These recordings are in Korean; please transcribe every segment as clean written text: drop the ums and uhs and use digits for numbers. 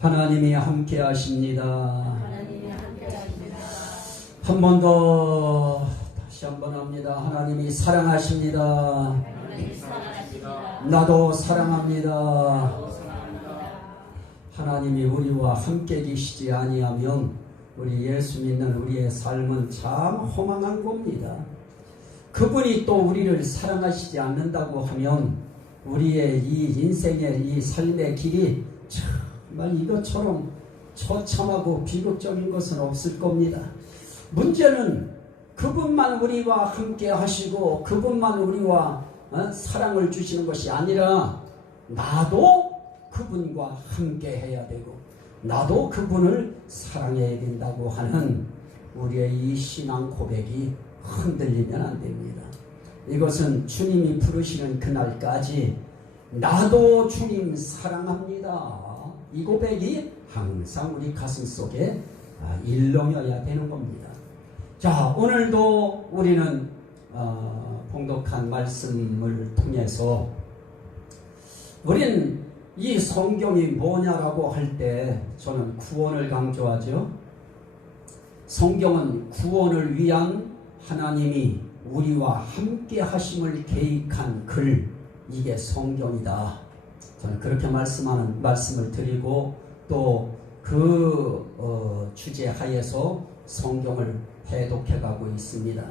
하나님이 함께 하십니다. 한 번 더 다시 한 번 합니다. 하나님이 사랑하십니다. 나도 사랑합니다. 하나님이 우리와 함께 계시지 아니하면 우리 예수 믿는 우리의 삶은 참 허망한 겁니다. 그분이 또 우리를 사랑하시지 않는다고 하면 우리의 이 인생의 이 삶의 길이 정말 이것처럼 처참하고 비극적인 것은 없을 겁니다. 문제는 그분만 우리와 함께 하시고 그분만 우리와 사랑을 주시는 것이 아니라 나도 그분과 함께 해야 되고 나도 그분을 사랑해야 된다고 하는 우리의 이 신앙 고백이 흔들리면 안 됩니다. 이것은 주님이 부르시는 그날까지 나도 주님 사랑합니다. 이 고백이 항상 우리 가슴 속에 일렁여야 되는 겁니다. 자, 오늘도 우리는 봉독한 말씀을 통해서 우린 이 성경이 뭐냐라고 할 때 저는 구원을 강조하죠. 성경은 구원을 위한 하나님이 우리와 함께 하심을 계획한 글, 이게 성경이다. 저는 그렇게 말씀을 드리고 또 그 주제 하에서 성경을 해독해가고 있습니다.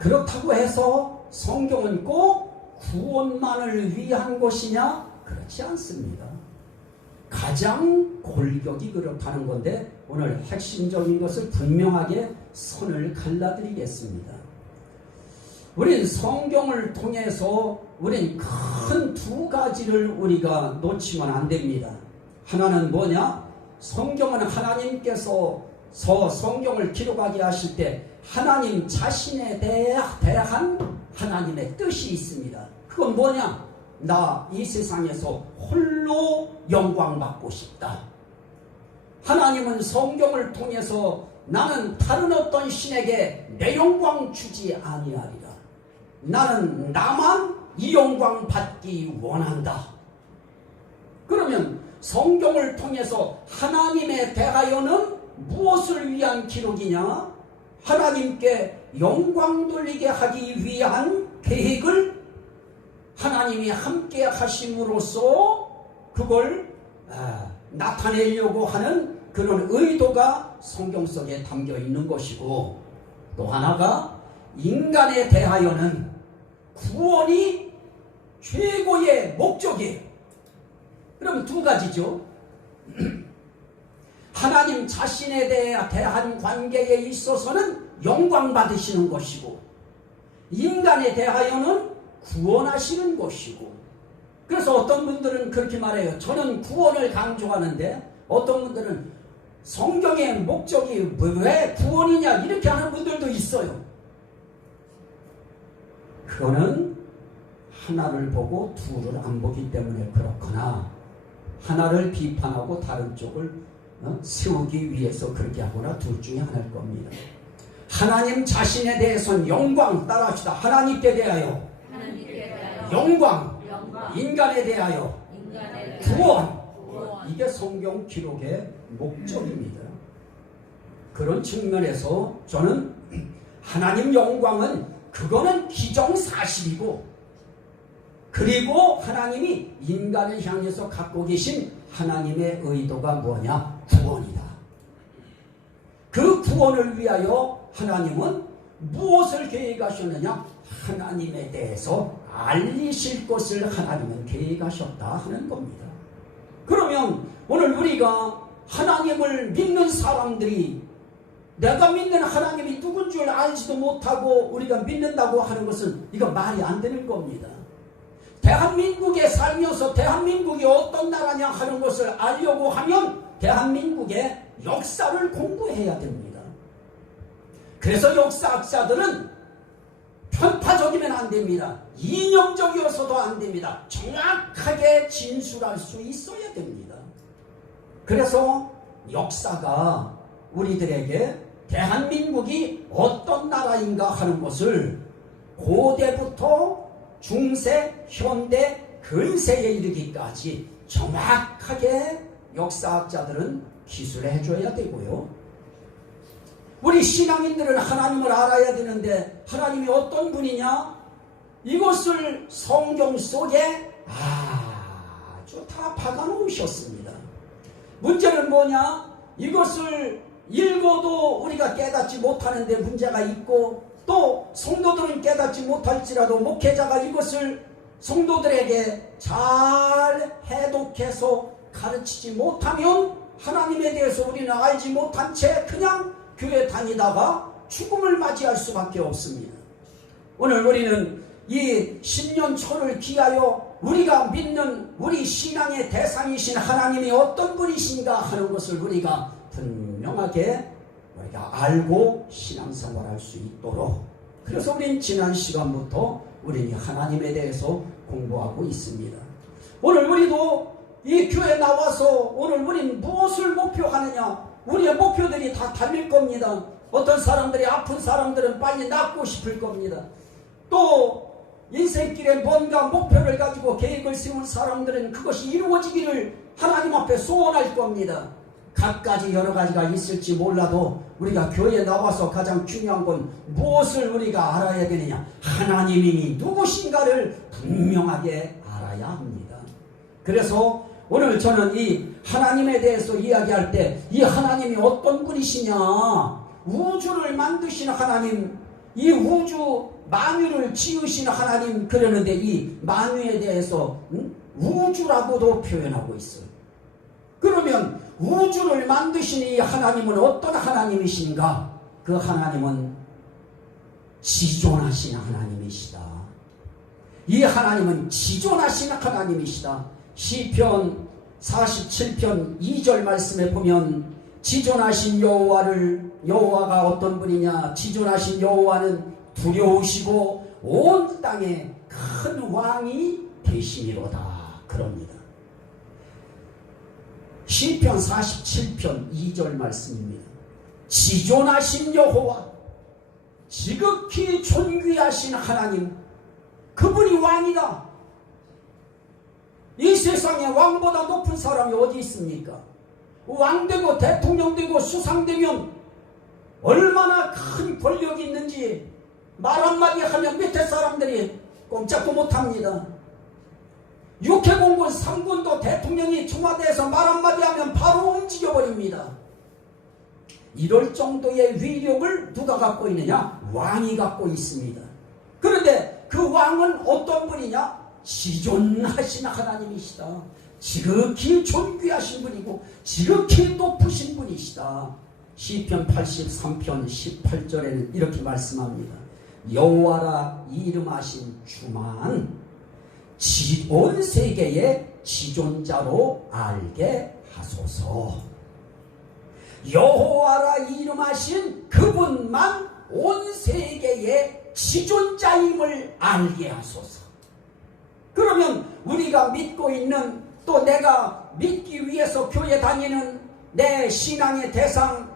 그렇다고 해서 성경은 꼭 구원만을 위한 것이냐? 그렇지 않습니다. 가장 골격이 그렇다는 건데 오늘 핵심적인 것을 분명하게 선을 갈라드리겠습니다. 우린 성경을 통해서 우린 큰 두 가지를 우리가 놓치면 안 됩니다. 하나는 뭐냐? 성경은 하나님께서 성경을 기록하게 하실 때 하나님 자신에 대한 하나님의 뜻이 있습니다. 그건 뭐냐? 나 이 세상에서 홀로 영광받고 싶다. 하나님은 성경을 통해서 나는 다른 어떤 신에게 내 영광 주지 아니하리라. 나는 나만 이 영광 받기 원한다. 그러면 성경을 통해서 하나님에 대하여는 무엇을 위한 기록이냐? 하나님께 영광 돌리게 하기 위한 계획을 하나님이 함께 하심으로써 그걸 나타내려고 하는 그런 의도가 성경 속에 담겨 있는 것이고, 또 하나가 인간에 대하여는 구원이 최고의 목적이에요. 그럼 두 가지죠. 하나님 자신에 대한 관계에 있어서는 영광 받으시는 것이고 인간에 대하여는 구원하시는 것이고. 그래서 어떤 분들은 그렇게 말해요. 저는 구원을 강조하는데 어떤 분들은 성경의 목적이 왜 구원이냐 이렇게 하는 분들도 있어요. 그거는 하나를 보고 둘을 안 보기 때문에 그렇거나 하나를 비판하고 다른 쪽을 세우기 위해서 그렇게 하거나 둘 중에 하나일 겁니다. 하나님 자신에 대해서는 영광 따라합시다. 하나님께 대하여 영광, 인간에 대하여 구원. 이게 성경 기록의 목적입니다. 그런 측면에서 저는 하나님 영광은 그거는 기정사실이고, 그리고 하나님이 인간을 향해서 갖고 계신 하나님의 의도가 뭐냐? 구원이다. 그 구원을 위하여 하나님은 무엇을 계획하셨느냐? 하나님에 대해서 알리실 것을 하나님은 계획하셨다 하는 겁니다. 그러면 오늘 우리가 하나님을 믿는 사람들이 내가 믿는 하나님이 누군 줄 알지도 못하고 우리가 믿는다고 하는 것은 이거 말이 안 되는 겁니다. 대한민국에 살면서 대한민국이 어떤 나라냐 하는 것을 알려고 하면 대한민국의 역사를 공부해야 됩니다. 그래서 역사학자들은 편파적이면 안 됩니다. 이념적이어서도 안 됩니다. 정확하게 진술할 수 있어야 됩니다. 그래서 역사가 우리들에게 대한민국이 어떤 나라인가 하는 것을 고대부터 중세, 현대, 근세에 이르기까지 정확하게 역사학자들은 기술해 줘야 되고요. 우리 신앙인들은 하나님을 알아야 되는데 하나님이 어떤 분이냐? 이것을 성경 속에 아주 다 박아놓으셨습니다. 문제는 뭐냐? 이것을 읽어도 우리가 깨닫지 못하는데 문제가 있고, 또 성도들은 깨닫지 못할지라도 목회자가 이것을 성도들에게 잘 해독해서 가르치지 못하면 하나님에 대해서 우리는 알지 못한 채 그냥 교회 다니다가 죽음을 맞이할 수밖에 없습니다. 오늘 우리는 이 신년초를 기하여 우리가 믿는 우리 신앙의 대상이신 하나님이 어떤 분이신가 하는 것을 우리가 분명하게 우리가 알고 신앙생활할 수 있도록, 그래서 우리는 지난 시간부터 우리는 하나님에 대해서 공부하고 있습니다. 오늘 우리도 이 교회에 나와서 오늘 우리는 무엇을 목표하느냐? 우리의 목표들이 다 달릴 겁니다. 어떤 사람들이, 아픈 사람들은 빨리 낫고 싶을 겁니다. 또 인생길에 뭔가 목표를 가지고 계획을 세운 사람들은 그것이 이루어지기를 하나님 앞에 소원할 겁니다. 갖가지 여러 가지가 있을지 몰라도 우리가 교회에 나와서 가장 중요한 건 무엇을 우리가 알아야 되느냐? 하나님이 누구신가를 분명하게 알아야 합니다. 그래서 오늘 저는 이 하나님에 대해서 이야기할 때 이 하나님이 어떤 분이시냐? 우주를 만드신 하나님, 이 우주 만유를 지으신 하나님, 그러는데 이 만유에 대해서 우주라고도 표현하고 있어요. 그러면 우주를 만드신 이 하나님은 어떤 하나님이신가? 그 하나님은 지존하신 하나님이시다. 이 하나님은 지존하신 하나님이시다. 시편 47편 2절 말씀에 보면 지존하신 여호와가 어떤 분이냐? 지존하신 여호와는 두려우시고 온 땅에 큰 왕이 되시니로다. 그럽니다. 시편 47편 2절 말씀입니다. 지존하신 여호와, 지극히 존귀하신 하나님, 그분이 왕이다. 이 세상에 왕보다 높은 사람이 어디 있습니까? 왕되고 대통령되고 수상되면 얼마나 큰 권력이 있는지 말 한마디 하면 밑에 사람들이 꼼짝도 못합니다. 육해공군 3군도 대통령이 청와대에서 말 한마디 하면 바로 움직여버립니다. 이럴 정도의 위력을 누가 갖고 있느냐? 왕이 갖고 있습니다. 그런데 그 왕은 어떤 분이냐? 지존하신 하나님이시다. 지극히 존귀하신 분이고 지극히 높으신 분이시다. 시편 83편 18절에는 이렇게 말씀합니다. 여호와라 이름하신 주만 온 세계의 지존자로 알게 하소서. 여호와라 이름하신 그분만 온 세계의 지존자임을 알게 하소서. 그러면 우리가 믿고 있는, 또 내가 믿기 위해서 교회 다니는 내 신앙의 대상,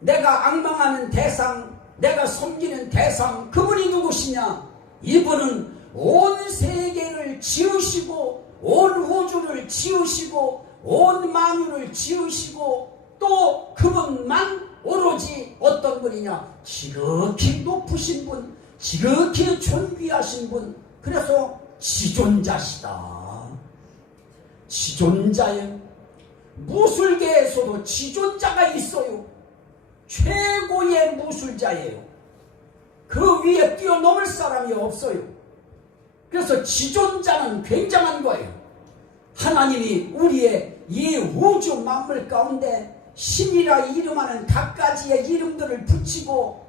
내가 앙망하는 대상, 내가 섬기는 대상, 그분이 누구시냐? 이분은 온 세계를 지으시고 온 우주를 지으시고 온 만유를 지으시고, 또 그분만 오로지 어떤 분이냐? 지극히 높으신 분, 지극히 존귀하신 분. 그래서 지존자시다. 지존자예요. 무술계에서도 지존자가 있어요. 최고의 무술자예요. 그 위에 뛰어넘을 사람이 없어요. 그래서 지존자는 굉장한 거예요. 하나님이 우리의 이 우주 만물 가운데 신이라 이름하는 각가지의 이름들을 붙이고,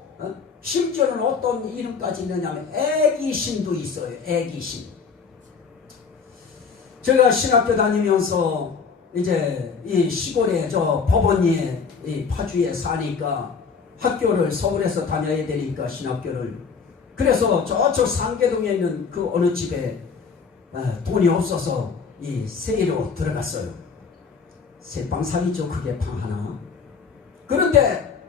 심지어는 어떤 이름까지 있느냐면 애기신도 있어요. 애기신. 제가 신학교 다니면서 이제 이 시골에 저 법원리에 이 파주에 사니까 학교를 서울에서 다녀야 되니까 신학교를, 그래서 저쪽 상계동에 있는 그 어느 집에 돈이 없어서 이 세일로 들어갔어요. 새방 사기죠. 그게 방 하나. 그런데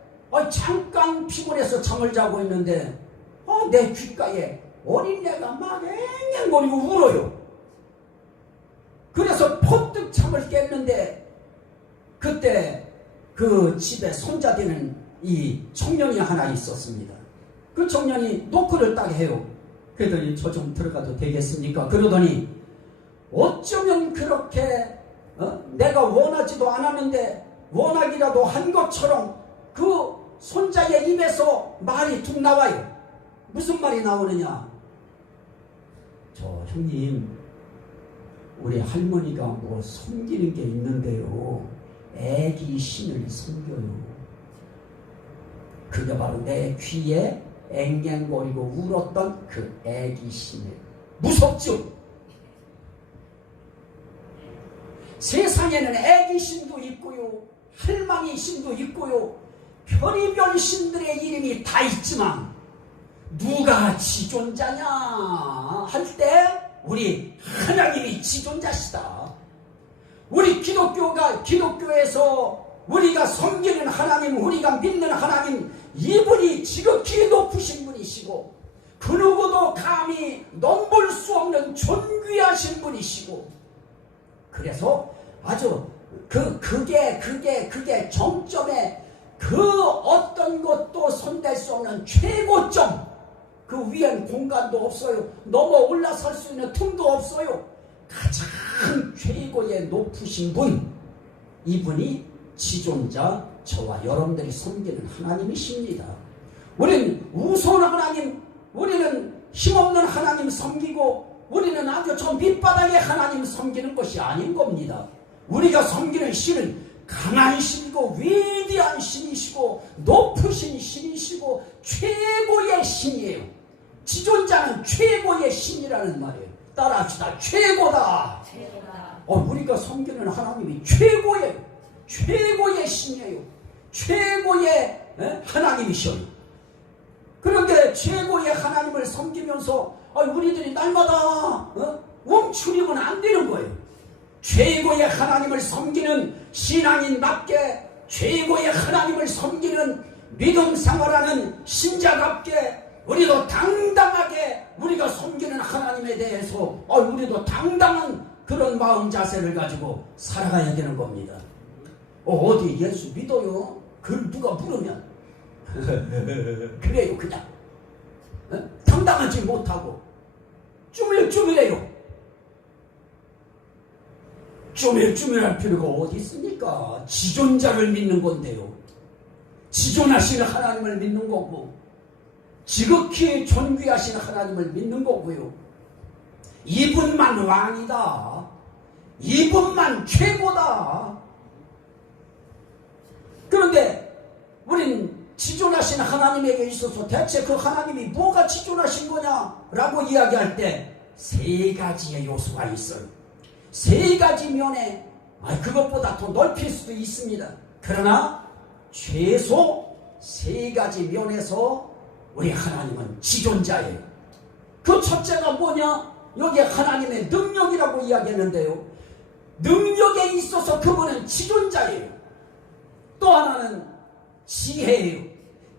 잠깐 피곤해서 잠을 자고 있는데 내 귓가에 어린애가 막 앵앵거리고 울어요. 그래서 퍼뜩 잠을 깼는데 그때 그 집에 손자 되는 이 청년이 하나 있었습니다. 그 청년이 노크를 딱 해요. 그러더니 저 좀 들어가도 되겠습니까? 그러더니 어쩌면 그렇게 내가 원하지도 않았는데 원하기라도 한 것처럼 그 손자의 입에서 말이 툭 나와요. 무슨 말이 나오느냐? 저 형님, 우리 할머니가 뭐 섬기는 게 있는데요. 애기 신을 섬겨요. 그게 바로 내 귀에 앵앵거리고 울었던 그 애기 신을. 무섭죠? 세상에는 애기 신도 있고요, 할망이 신도 있고요, 별의별 신들의 이름이 다 있지만 누가 지존자냐 할 때 우리 하나님이 지존자시다. 우리 기독교에서 우리가 섬기는 하나님, 우리가 믿는 하나님, 이분이 지극히 높으신 분이시고 그 누구도 감히 넘볼 수 없는 존귀하신 분이시고, 그래서 아주 그게 정점에 그 어떤 것도 손댈 수 없는 최고점, 그 위엔 공간도 없어요. 넘어 올라설 수 있는 틈도 없어요. 가장 최고의 높으신 분, 이분이 지존자, 저와 여러분들이 섬기는 하나님이십니다. 우리는 우스운 하나님, 우리는 힘없는 하나님 섬기고 우리는 아주 저 밑바닥의 하나님 섬기는 것이 아닌 겁니다. 우리가 섬기는 신은 강한 신이고 위대한 신이시고 높으신 신이시고 최고의 신이에요. 지존자는 최고의 신이라는 말이에요. 따라합시다. 최고다. 우리가 섬기는 하나님이 최고의 신이에요. 최고의 하나님이셔요. 그런데 최고의 하나님을 섬기면서 우리들이 날마다 움츠리면 안 되는 거예요. 최고의 하나님을 섬기는 신앙인답게, 최고의 하나님을 섬기는 믿음 생활하는 신자답게 우리도 당당하게 우리가 섬기는 하나님에 대해서 우리도 당당한 그런 마음 자세를 가지고 살아가야 되는 겁니다. 어디 예수 믿어요? 그걸 누가 물으면 그래요. 그냥 당당하지 못하고 쭈밀쭈밀해요. 쭈밀쭈밀할 필요가 어디 있습니까? 지존자를 믿는 건데요. 지존하시는 하나님을 믿는 거고 지극히 존귀하신 하나님을 믿는 거고요. 이분만 왕이다. 이분만 최고다. 그런데 우린 지존하신 하나님에게 있어서 대체 그 하나님이 뭐가 지존하신 거냐라고 이야기할 때 세 가지의 요소가 있어요. 세 가지 면에 그것보다 더 넓힐 수도 있습니다. 그러나 최소 세 가지 면에서 우리 하나님은 지존자예요. 그 첫째가 뭐냐? 여기 하나님의 능력이라고 이야기했는데요. 능력에 있어서 그분은 지존자예요. 또 하나는 지혜예요.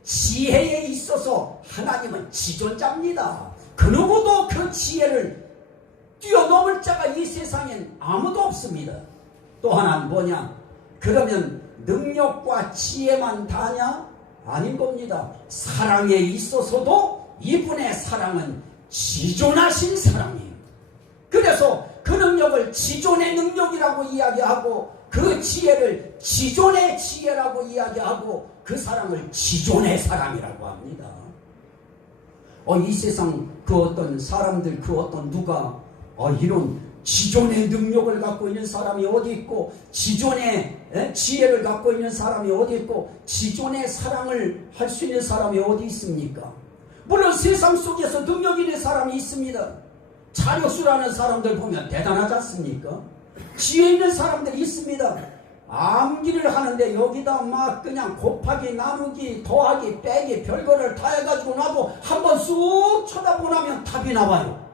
지혜에 있어서 하나님은 지존자입니다. 그 누구도 그 지혜를 뛰어넘을 자가 이 세상엔 아무도 없습니다. 또 하나는 뭐냐? 그러면 능력과 지혜만 다냐? 아닌 겁니다. 사랑에 있어서도 이분의 사랑은 지존하신 사랑이에요. 그래서 그 능력을 지존의 능력이라고 이야기하고 그 지혜를 지존의 지혜라고 이야기하고 그 사랑을 지존의 사랑이라고 합니다. 이 세상 그 어떤 사람들, 그 어떤 누가 이런 지존의 능력을 갖고 있는 사람이 어디 있고 지존의 지혜를 갖고 있는 사람이 어디 있고 지존의 사랑을 할 수 있는 사람이 어디 있습니까? 물론 세상 속에서 능력 있는 사람이 있습니다. 자력수라는 사람들 보면 대단하지 않습니까? 지혜 있는 사람들이 있습니다. 암기를 하는데 여기다 막 그냥 곱하기, 나누기, 더하기, 빼기 별거를 다 해가지고 나도 한번 쑥 쳐다보면 답이 나와요.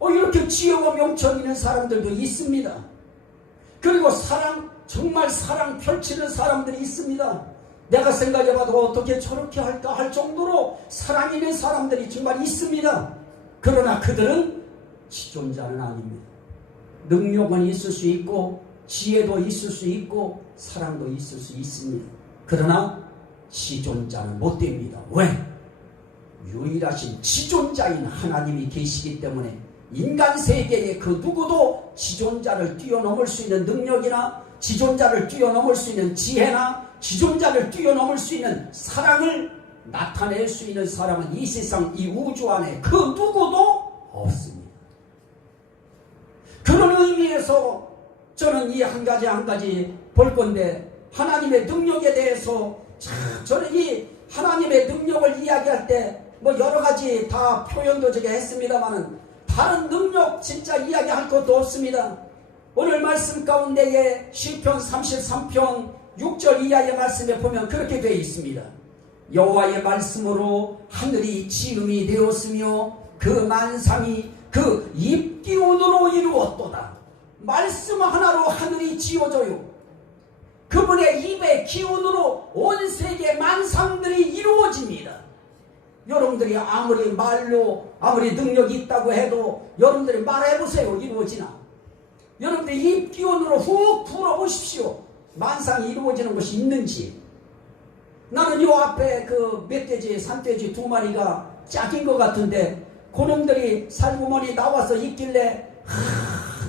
이렇게 지혜와 명철 있는 사람들도 있습니다. 그리고 정말 사랑 펼치는 사람들이 있습니다. 내가 생각해봐도 어떻게 저렇게 할까 할 정도로 사랑 있는 사람들이 정말 있습니다. 그러나 그들은 지존자는 아닙니다. 능력은 있을 수 있고 지혜도 있을 수 있고 사랑도 있을 수 있습니다. 그러나 지존자는 못 됩니다. 왜? 유일하신 지존자인 하나님이 계시기 때문에 인간 세계에 그 누구도 지존자를 뛰어넘을 수 있는 능력이나 지존자를 뛰어넘을 수 있는 지혜나 지존자를 뛰어넘을 수 있는 사랑을 나타낼 수 있는 사람은 이 세상 이 우주 안에 그 누구도 없습니다. 그런 의미에서 저는 이 한 가지 한 가지 볼 건데, 하나님의 능력에 대해서 저는 이 하나님의 능력을 이야기할 때 뭐 여러 가지 다 표현도 저게 했습니다만은 다른 능력 진짜 이야기할 것도 없습니다. 오늘 말씀 가운데에 시편 33편 6절 이하의 말씀에 보면 그렇게 되어 있습니다. 여호와의 말씀으로 하늘이 지음이 되었으며 그 만상이 그 입기운으로 이루었도다. 말씀 하나로 하늘이 지어져요. 그분의 입의 기운으로 온 세계 만상들이 이루어집니다. 여러분들이 아무리 말로 아무리 능력이 있다고 해도 여러분들이 말해보세요. 이루어지나? 여러분들이 입 기운으로 훅 불어보십시오. 만상이 이루어지는 것이 있는지. 나는 요 앞에 그 멧돼지, 산돼지 2마리가 짝인 것 같은데 그놈들이 살구머니 나와서 있길래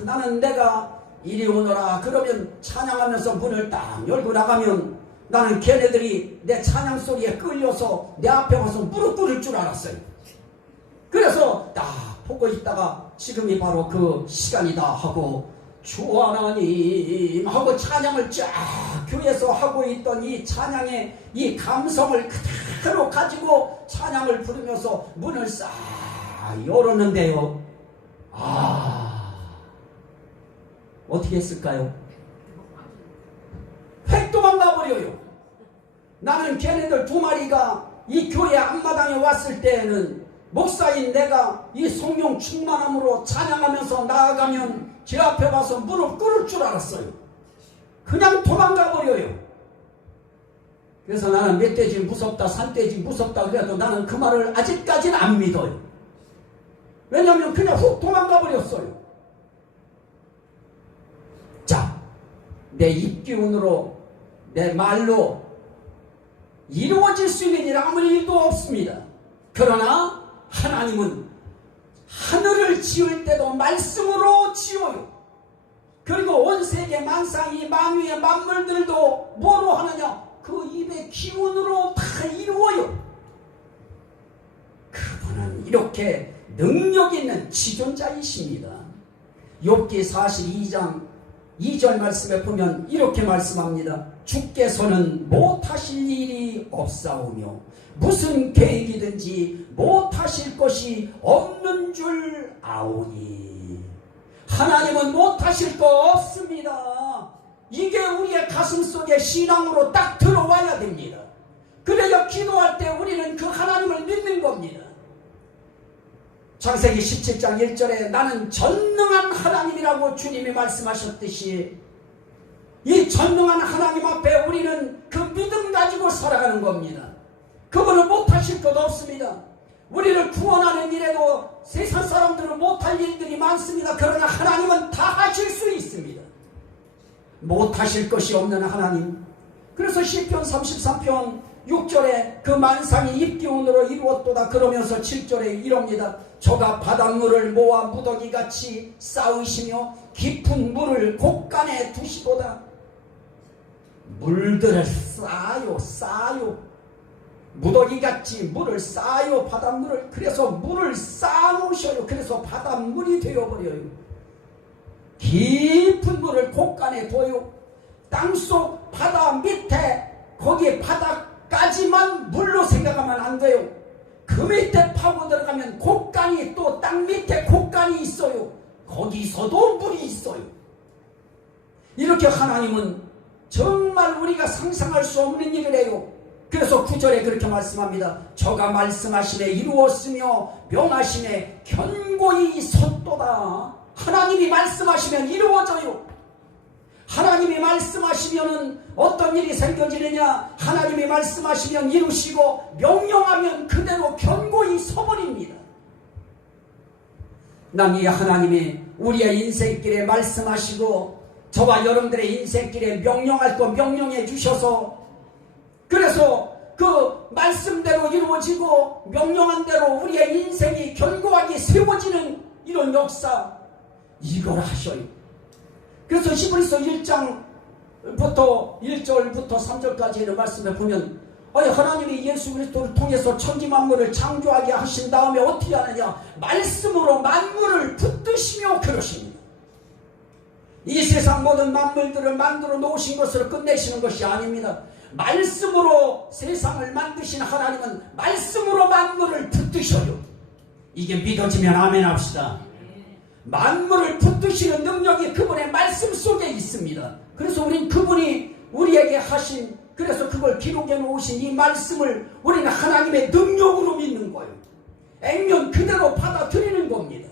나는 내가 이리 오너라 그러면 찬양하면서 문을 딱 열고 나가면 나는 걔네들이 내 찬양 소리에 끌려서 내 앞에 와서 무릎 꿇을 줄 알았어요. 그래서 딱 보고 있다가 지금이 바로 그 시간이다 하고 주 하나님 하고 찬양을 쫙 교회에서 하고 있던 이 찬양의 이 감성을 그대로 가지고 찬양을 부르면서 문을 싹 열었는데요. 어떻게 했을까요? 획 도망가버려요. 나는 걔네들 2마리가 이 교회 앞마당에 왔을 때에는 목사인 내가 이 성령 충만함으로 찬양하면서 나아가면 제 앞에 와서 무릎 꿇을 줄 알았어요. 그냥 도망가버려요. 그래서 나는 멧돼지 무섭다, 산돼지 무섭다 그래도 나는 그 말을 아직까지는 안 믿어요. 왜냐하면 그냥 훅 도망가버렸어요. 자, 내 입기운으로 내 말로 이루어질 수 있는 일 아무 일도 없습니다. 그러나 하나님은 하늘을 지을 때도 말씀으로 지어요. 그리고 온 세계 만상이 만유의 만물들도 뭐로 하느냐? 그 입의 기운으로 다 이루어요. 그분은 이렇게 능력 있는 지존자이십니다. 욥기 42장 2절 말씀에 보면 이렇게 말씀합니다. 주께서는 못하실 일이 없사오며 무슨 계획이든지 못하실 것이 없는 줄 아오니. 하나님은 못하실 거 없습니다. 이게 우리의 가슴속에 신앙으로 딱 들어와야 됩니다. 그래야 기도할 때 우리는 그 하나님을 믿는 겁니다. 창세기 17장 1절에 나는 전능한 하나님이라고 주님이 말씀하셨듯이 이 전능한 하나님 앞에 우리는 그 믿음 가지고 살아가는 겁니다. 그분은 못하실 것 없습니다. 우리를 구원하는 일에도 세상 사람들은 못할 일들이 많습니다. 그러나 하나님은 다 하실 수 있습니다. 못하실 것이 없는 하나님. 그래서 시편 33편 6절에 그 만상이 입기운으로 이루었도다 그러면서 7절에 이럽니다. 저가 바닷물을 모아 무더기같이 쌓으시며 깊은 물을 곳간에 두시도다. 물들을 쌓아요. 무더기같이 물을 쌓아요. 바닷물을. 그래서 물을 쌓아놓으셔요. 그래서 바닷물이 되어버려요. 깊은 물을 곳간에 둬요. 땅속 바다 밑에 거기에 바닥까지만 물로 생각하면 안 돼요. 그 밑에 파고 들어가면 곳간이 또 땅 밑에 곳간이 있어요. 거기서도 물이 있어요. 이렇게 하나님은 정말 우리가 상상할 수 없는 일을 해요. 그래서 9절에 그렇게 말씀합니다. 저가 말씀하시네 이루었으며 명하시네 견고히 섰도다. 하나님이 말씀하시면 이루어져요. 하나님이 말씀하시면 어떤 일이 생겨지느냐? 하나님이 말씀하시면 이루시고 명령하면 그대로 견고히 서버립니다. 난 이 하나님이 우리의 인생길에 말씀하시고 저와 여러분들의 인생길에 명령할 거 명령해 주셔서, 그래서 그 말씀대로 이루어지고 명령한 대로 우리의 인생이 견고하게 세워지는 이런 역사, 이걸 하셔요. 그래서 히브리서 1장부터 1절부터 3절까지의 말씀에 보면, 하나님이 예수 그리스도를 통해서 천지 만물을 창조하게 하신 다음에 어떻게 하느냐? 말씀으로 만물을 붙드시며 그러십니다. 이 세상 모든 만물들을 만들어 놓으신 것으로 끝내시는 것이 아닙니다. 말씀으로 세상을 만드신 하나님은 말씀으로 만물을 붙드셔요. 이게 믿어지면 아멘 합시다. 만물을 붙드시는 능력이 그분의 말씀 속에 있습니다. 그래서 우린 그분이 우리에게 하신, 그래서 그걸 기록해 놓으신 이 말씀을 우리는 하나님의 능력으로 믿는 거예요. 액면 그대로 받아들이는 겁니다.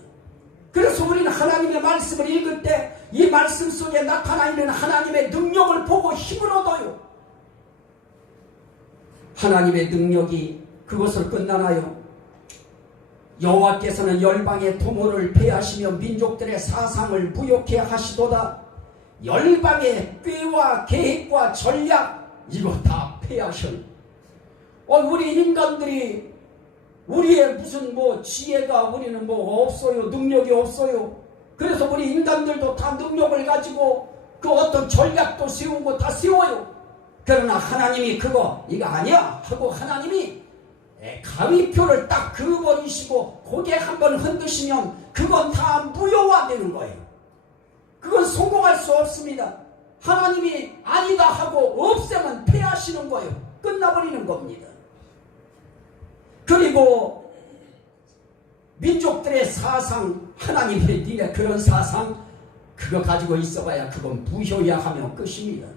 그래서 우리는 하나님의 말씀을 읽을 때 이 말씀 속에 나타나 있는 하나님의 능력을 보고 힘을 얻어요. 하나님의 능력이 그것을 끝나나요? 여호와께서는 열방의 도모를 폐하시며 민족들의 사상을 무욕해 하시도다. 열방의 꾀와 계획과 전략, 이거 다 폐하셔요. 우리 인간들이 우리의 무슨 지혜가 우리는 없어요. 능력이 없어요. 그래서 우리 인간들도 다 능력을 가지고 그 어떤 전략도 세우고 다 세워요. 그러나 하나님이 이거 아니야 하고 하나님이 가위표를 딱 그어버리시고 고개 한번 흔드시면 그건 다 무효화되는 거예요. 그건 성공할 수 없습니다. 하나님이 아니다 하고 없애면 폐하시는 거예요. 끝나버리는 겁니다. 그리고 민족들의 사상, 하나님의 니네 그런 사상 그거 가지고 있어봐야 그건 무효야 하면 끝입니다.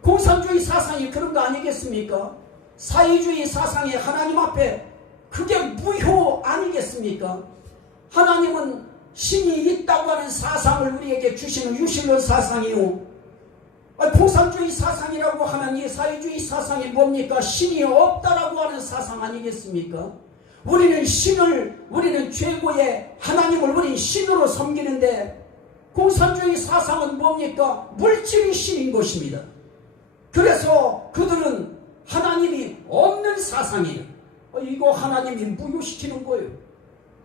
공산주의 사상이 그런 거 아니겠습니까? 사회주의 사상이 하나님 앞에 그게 무효 아니겠습니까? 하나님은 신이 있다고 하는 사상을 우리에게 주시는 유실론 사상이요. 공산주의 사상이라고 하면 이 사회주의 사상이 뭡니까? 신이 없다라고 하는 사상 아니겠습니까? 우리는 우리는 최고의 하나님을 우리는 신으로 섬기는데, 공산주의 사상은 뭡니까? 물질이 신인 것입니다. 그래서 그들은 하나님이 없는 사상이에요. 이거 하나님이 무효시키는 거예요.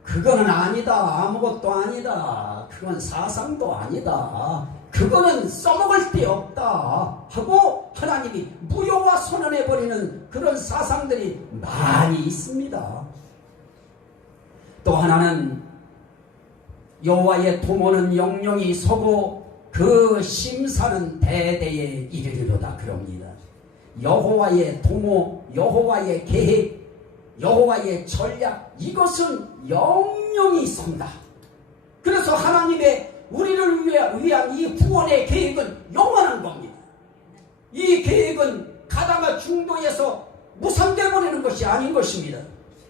그거는 아니다. 아무것도 아니다. 그건 사상도 아니다. 그거는 써먹을 데 없다 하고 하나님이 무효화 선언해버리는 그런 사상들이 많이 있습니다. 또 하나는 여호와의 도모는 영영이 서고 그 심사는 대대에 이르리로다 그럽니다. 여호와의 도모, 여호와의 계획, 여호와의 전략, 이것은 영영이 선다. 그래서 하나님의 우리를 위한 이 구원의 계획은 영원한 겁니다. 이 계획은 가다가 중도에서 무산되어 버리는 것이 아닌 것입니다.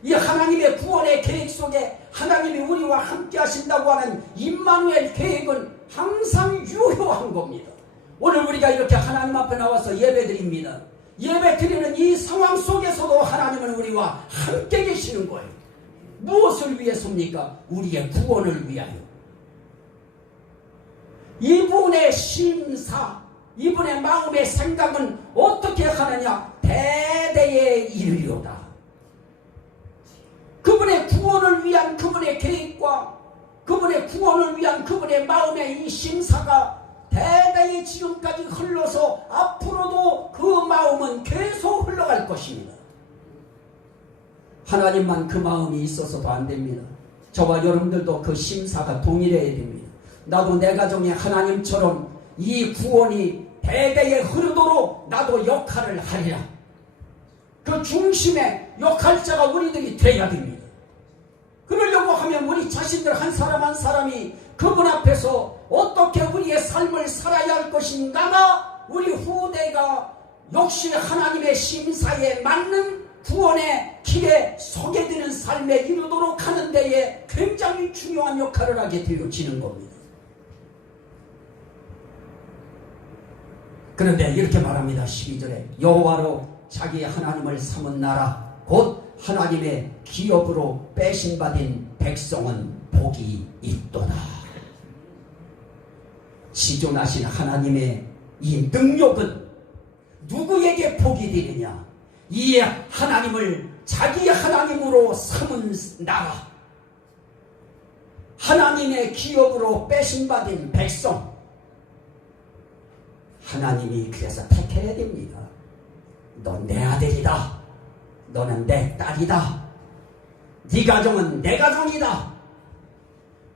이 하나님의 구원의 계획 속에 하나님이 우리와 함께 하신다고 하는 임마누엘 계획은 항상 유효한 겁니다. 오늘 우리가 이렇게 하나님 앞에 나와서 예배드립니다. 예배드리는 이 상황 속에서도 하나님은 우리와 함께 계시는 거예요. 무엇을 위해서입니까? 우리의 구원을 위하여. 이분의 심사, 이분의 마음의 생각은 어떻게 하느냐? 대대에 이르리로다. 그분의 구원을 위한 그분의 계획과 그분의 구원을 위한 그분의 마음의 이 심사가 대대에 지금까지 흘러서 앞으로도 그 마음은 계속 흘러갈 것입니다. 하나님만 그 마음이 있어서도 안 됩니다. 저와 여러분들도 그 심사가 동일해야 됩니다. 나도 내 가정에 하나님처럼 이 구원이 대대에 흐르도록 나도 역할을 하리라. 그 중심의 역할자가 우리들이 돼야 됩니다. 그러려고 하면 우리 자신들 한 사람 한 사람이 그분 앞에서 어떻게 우리의 삶을 살아야 할 것인가가 우리 후대가 역시 하나님의 심사에 맞는 구원의 길에 서게 되는 삶에 이르도록 하는 데에 굉장히 중요한 역할을 하게 되어지는 겁니다. 그런데 이렇게 말합니다. 12절에 여호와로 자기 하나님을 삼은 나라 곧 하나님의 기업으로 빼신받은 백성은 복이 있도다. 지존하신 하나님의 이 능력은 누구에게 복이 되느냐? 이 하나님을 자기 하나님으로 삼은 나라, 하나님의 기업으로 빼신받은 백성, 하나님이 그래서 택해야 됩니다. 넌 내 아들이다. 너는 내 딸이다. 네 가정은 내 가정이다.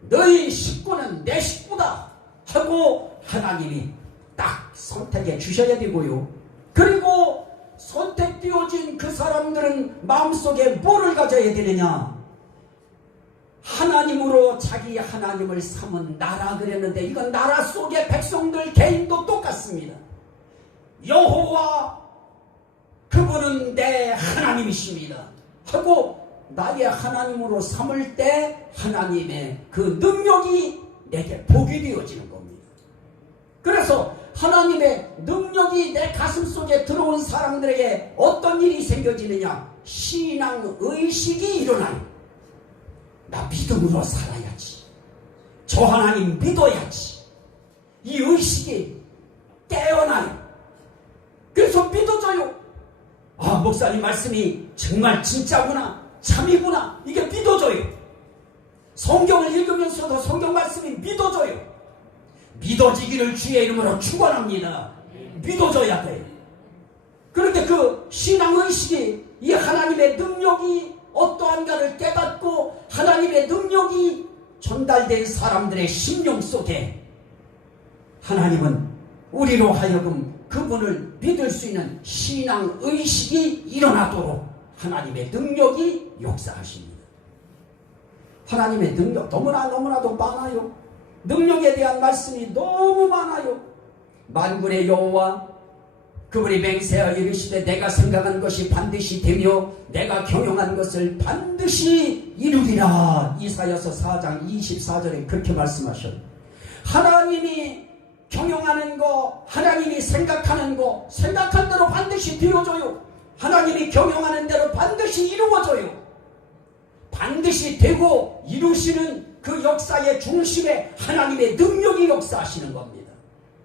너희 식구는 내 식구다. 하고 하나님이 딱 선택해 주셔야 되고요. 그리고 선택되어진 그 사람들은 마음속에 뭐를 가져야 되느냐? 하나님으로 자기 하나님을 삼은 나라 그랬는데, 이건 나라 속의 백성들 개인도 똑같습니다. 여호와 그분은 내 하나님이십니다 하고 나의 하나님으로 삼을 때 하나님의 그 능력이 내게 복이 되어지는 겁니다. 그래서 하나님의 능력이 내 가슴 속에 들어온 사람들에게 어떤 일이 생겨지느냐? 신앙의식이 일어나요. 나 믿음으로 살아야지. 저 하나님 믿어야지. 이 의식이 깨어나요. 그래서 믿어져요. 아, 목사님 말씀이 정말 진짜구나, 참이구나, 이게 믿어져요. 성경을 읽으면서도 성경 말씀이 믿어져요. 믿어지기를 주의 이름으로 축원합니다. 믿어져야 돼요. 그런데 그 신앙의식이, 이 하나님의 능력이 어떠한가를 깨닫고 하나님의 능력이 전달된 사람들의 심령 속에 하나님은 우리로 하여금 그분을 믿을 수 있는 신앙의식이 일어나도록 하나님의 능력이 역사하십니다. 하나님의 능력 너무나도 많아요. 능력에 대한 말씀이 너무 많아요. 만군의 여호와 그분이 맹세하여 이르시되 내가 생각한 것이 반드시 되며 내가 경영한 것을 반드시 이루리라. 이사야서 4장 24절에 그렇게 말씀하셨어요. 하나님이 경영하는 거, 하나님이 생각하는 거, 생각한 대로 반드시 되어져요. 하나님이 경영하는 대로 반드시 이루어져요. 반드시 되고 이루시는 그 역사의 중심에 하나님의 능력이 역사하시는 겁니다.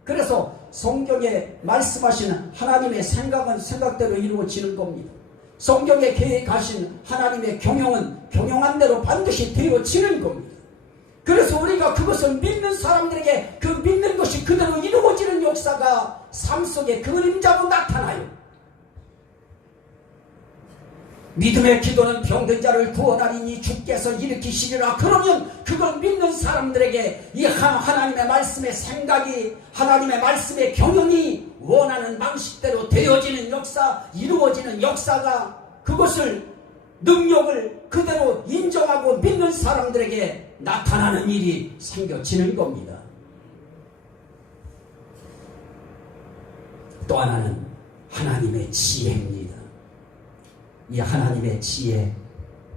그래서 성경에 말씀하시는 하나님의 생각은 생각대로 이루어지는 겁니다. 성경에 계획하신 하나님의 경영은 경영한 대로 반드시 되어지는 겁니다. 그래서 우리가 그것을 믿는 사람들에게 그 믿는 것이 그대로 이루어지는 역사가 삶 속에 그림자로 나타나요. 믿음의 기도는 병든 자를 구원하리니 주께서 일으키시리라. 그러면 그걸 믿는 사람들에게 이 하나님의 말씀의 생각이, 하나님의 말씀의 경영이 원하는 방식대로 되어지는 역사, 이루어지는 역사가, 그것을 능력을 그대로 인정하고 믿는 사람들에게 나타나는 일이 생겨지는 겁니다. 또 하나는 하나님의 지혜입니다. 이 하나님의 지혜,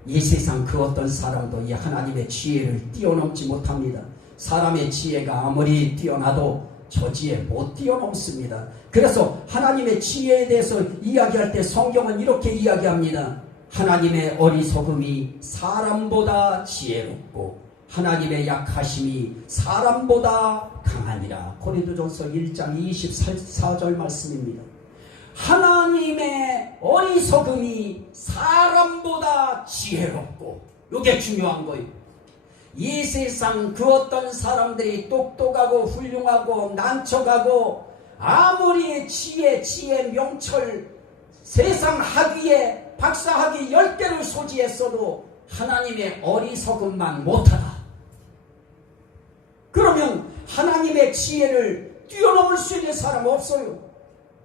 이 세상 그 어떤 사람도 이 하나님의 지혜를 뛰어넘지 못합니다. 사람의 지혜가 아무리 뛰어나도 저 지혜 못 뛰어넘습니다. 그래서 하나님의 지혜에 대해서 이야기할 때 성경은 이렇게 이야기합니다. 하나님의 어리석음이 사람보다 지혜롭고 하나님의 약하심이 사람보다 강하니라. 고린도전서 1장 24절 말씀입니다. 하나님의 어리석음이 사람보다 지혜롭고, 이게 중요한 거예요. 이 세상 그 어떤 사람들이 똑똑하고 훌륭하고 난척하고 아무리 지혜 명철 세상 학위에 박사학위 10개를 소지했어도 하나님의 어리석음만 못하다. 그러면 하나님의 지혜를 뛰어넘을 수 있는 사람 없어요.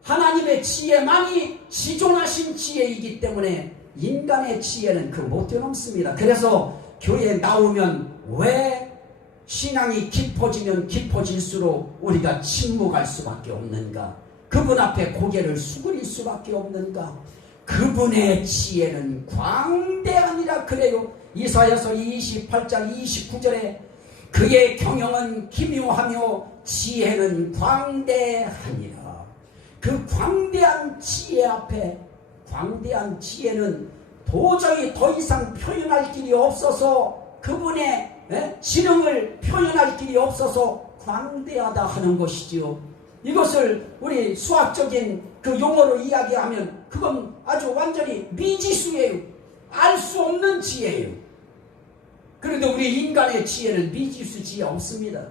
하나님의 지혜만이 지존하신 지혜이기 때문에 인간의 지혜는 그 못 뛰어넘습니다. 그래서 교회에 나오면 왜 신앙이 깊어지면 깊어질수록 우리가 침묵할 수밖에 없는가? 그분 앞에 고개를 숙일 수밖에 없는가? 그분의 지혜는 광대하니라 그래요. 이사야서 28장 29절에 그의 경영은 기묘하며 지혜는 광대하니라. 그 광대한 지혜 앞에, 광대한 지혜는 도저히 더 이상 표현할 길이 없어서, 그분의 지능을 표현할 길이 없어서 광대하다 하는 것이지요. 이것을 우리 수학적인 그 용어로 이야기하면 그건 아주 완전히 미지수예요. 알 수 없는 지혜예요. 그런데 우리 인간의 지혜는 미지수 지혜 없습니다.